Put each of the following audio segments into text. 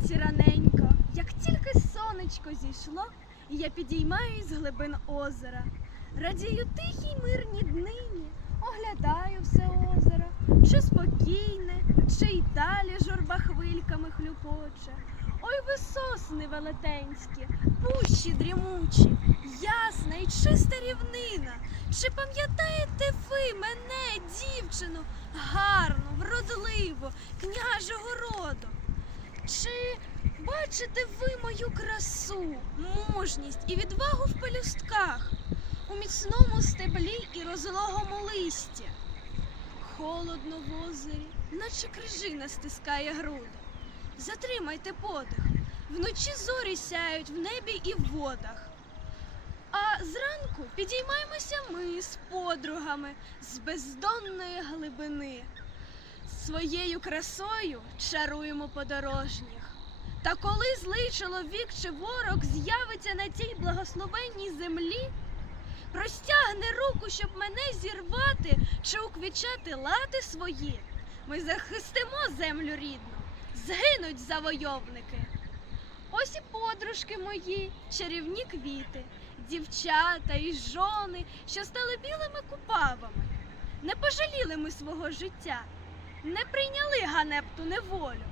Вранці раненько, як тільки сонечко зійшло, я підіймаюсь з глибин озера. Радію тихій мирній днині, оглядаю все озеро, чи спокійне, чи й далі журба хвильками хлюпоче. Ой, ви сосни велетенські, пущі дрімучі, ясна і чиста рівнина. Чи пам'ятаєте ви мене, дівчину, гарну, вродливу, княжого роду? Чи бачите ви мою красу, мужність і відвагу в пелюстках, у міцному стеблі і розлогому листі? Холодно в озері, наче крижина стискає груди. Затримайте подих. Вночі зорі сяють в небі і в водах. А зранку підіймаємося ми з подругами з бездонної глибини. Своєю красою чаруємо подорожніх. Та коли злий чоловік чи ворог з'явиться на цій благословенній землі, простягне руку, щоб мене зірвати чи уквічати лати свої, ми захистимо землю рідну, згинуть завойовники. Ось і подружки мої, чарівні квіти, дівчата і жони, що стали білими купавами. Не пожаліли ми свого життя, не прийняли ганепту неволю.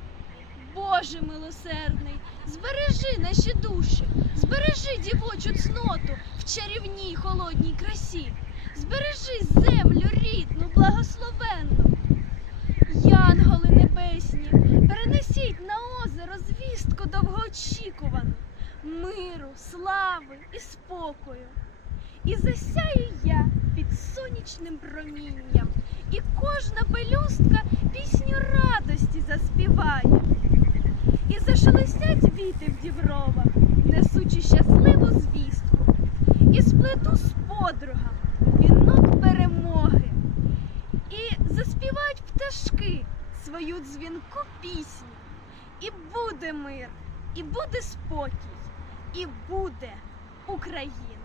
Боже милосердний, збережи наші душі, збережи дівочу цноту в чарівній холодній красі, збережи землю рідну, благословенну. Янголи небесні, перенесіть на озеро звістку довгоочікувану, миру, слави і спокою. І засяю я під сонячним промінням, і кожна пелюстка пісню радості заспіває. І зашелестять віти в дівровах, несучи щасливу звістку, і сплету з подругами вінок перемоги, і заспівають пташки свою дзвінку пісню. І буде мир, і буде спокій, і буде Україна.